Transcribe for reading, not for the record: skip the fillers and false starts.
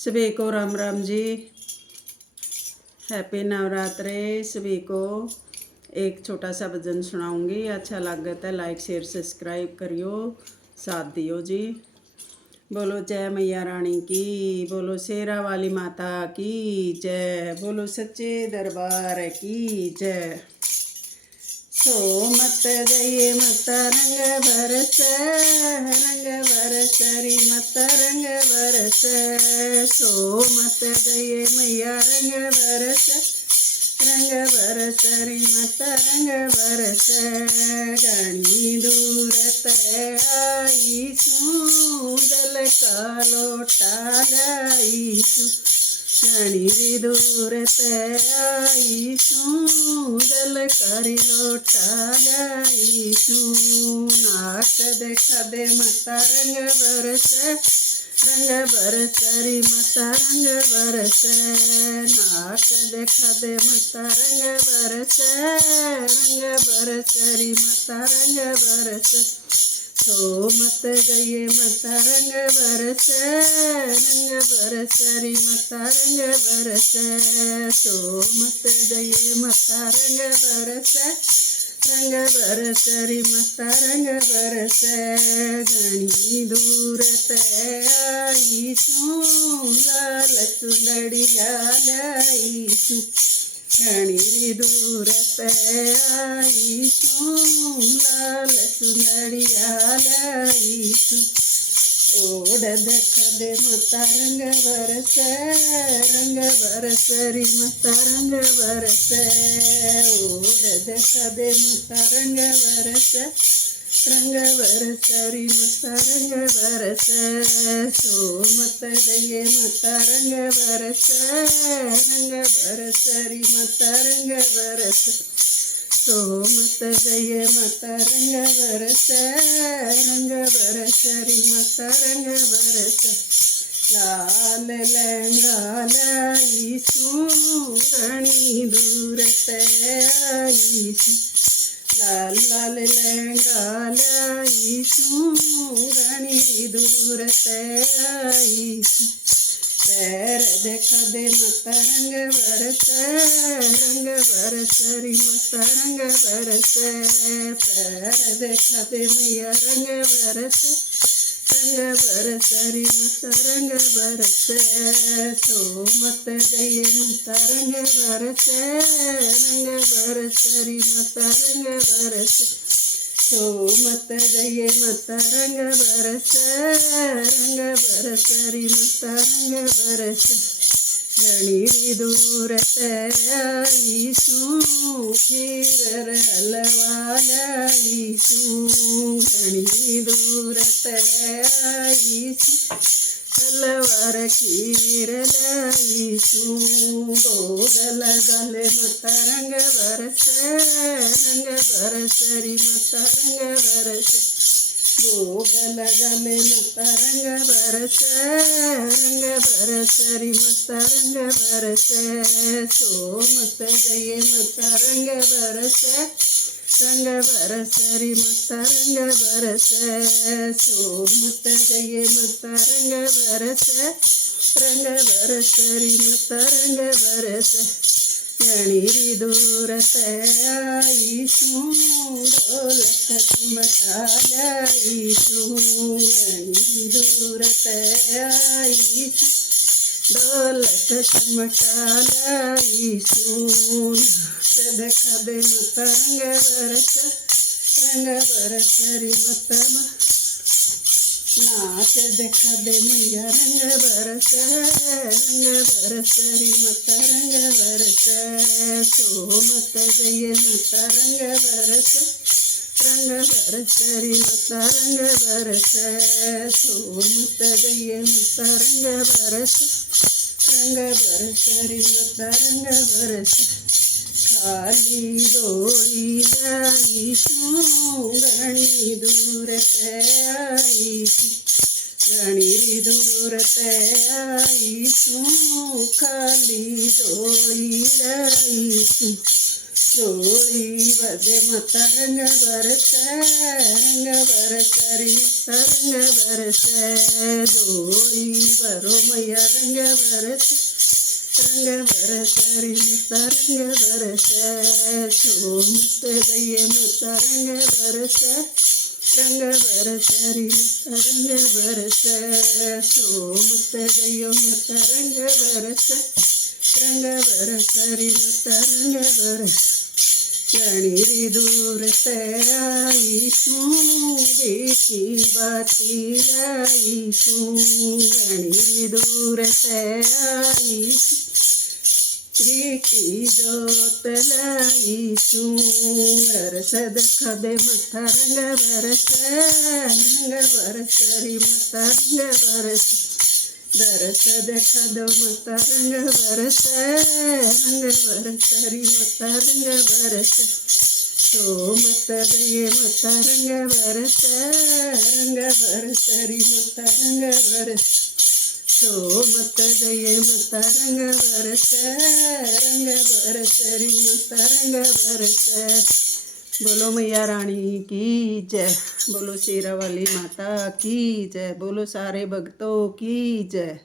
सभी को राम राम जी। हैप्पी नवरात्रे सभी को। एक छोटा सा भजन सुनाऊंगी, अच्छा लगता है लाइक शेयर सब्सक्राइब करियो, साथ दियो जी। बोलो जय मैया रानी की, बोलो शेरा वाली माता की जय, बोलो सच्चे दरबार की जय। सो मत गए मत रंग बरस, रंग बरसरी मत रंग बरस। सो मत गए मैया रंग बरस, रंग बरसरी मत रंग बरस। घनी दूरत आई सू, जल का लोटा लाई सू। घनी दूरत आई सू, जल करी लोटा लाई सू। नाक देखा दे मता रंग बरस, रंग बरसरी मता रंग बरस। नाक देखा दे मता रंग बरस, रंग बरसरी मता रंग बरस। सो मत गए मता रंग बरस, रंग बरसरी मता रंग बरस। सो मत गए मता रंग बरस, रंग बरसरी मता रंग बरस। घनी दूरत आई सू, लाल चुंदड़िया लाई सू। घनी दूरत आई सू, लाल चुंदड़िया लाई सू। ओढ़ देखा दे मता रंग बरस, रंग बरसरी मता रंग बरस। ओढ़ देखा दे मता रंग बरस, रंग बरसरी मता रंग बरस। सो मत गए मता रंग बरस, रंग बरसरी मता रंग बरस। सो मत गए मता रंग बरस, रंग बरसरी मता रंग बरस। लाल लहंगा लाई सू, घनी दूरत आई सू। लाल लाल लहंगा लाई सू, घनी दूरत आई सू। पैर देखा दे मता रंग बरस, रंग बरसरी मता रंग बरस। पैर देखा दे मैया रंग बरस, रंग बरसरी मता रंग बरस। सो मत गए मता रंग बरस, रंग बरसरी मता रंग बरस। सो मत गए मता रंग बरस, रंग बरसरी मता रंग बरस। घनी दूरत आई सू, खीर हलवा लाई सू। घनी दूरत आई सू, हलवार खीर लाई सू। भोग लगल मता रंग बरस, रंग बरसरी मता रंग बरस। भोग लगल मता रंग बरस, रंग बरसरी मता रंग बरस। सो मत गए मता रंग बरस, रंग बरसरी मता रंग बरस। सो मत गए मता रंग बरस, रंग बरसरी मता रंग बरस। घनी दूरत आई सू, ढोलक चमटा लाई सू। घनी दूरत आई सू, ढोलक चमटा लाई सू। देखा दे मता रंग बरस, रंग बरसरी मता नाच देखा दे मैया रंग बरस, रंग बरसरी मता रंग बरस। सो मत गए मता रंग बरस, रंग बरसरी मता रंग बरस। सो मत गए मता रंग बरस, रंग बरसरी मता रंग बरस। खाली डोली लाई सू, घनी दूरत आई सू। ઘણી રી દૂર તે આવીશું ખાલી ડોળી લઈશું ડોળી વધે માતા રંગ બરસે રી માતા રંગ બરસે ડોળી ભરો મૈયા રંગ બરસે રી માતા રંગ બરસે ચોમત ગઈએ માતા રંગ બરસે રી માતા રંગ બરસે ચોમત ગયો માતા રંગ બરસે રી માતા રંગ બરસે ઘણી રી દૂર તે આવીશું ગીતી બાતી લાવીશું ઘણી રી દૂર તે આવીશું ગીતી જોત લાવીશું વરસદ ખદે માથા રંગ બરસે રી માતા રંગ બરસે દરસ દેખાદો માતા રંગ બરસે રી માતા રંગ બરસે સોમત ગયે માતા રંગ બરસે રી માતા રંગ બરસે સોમત ગયે માતા રંગ બરસે રી માતા રંગ બરસે बोलो मैया रानी की जय बोलो शेरावाली माता की जय बोलो सारे भक्तों की जय।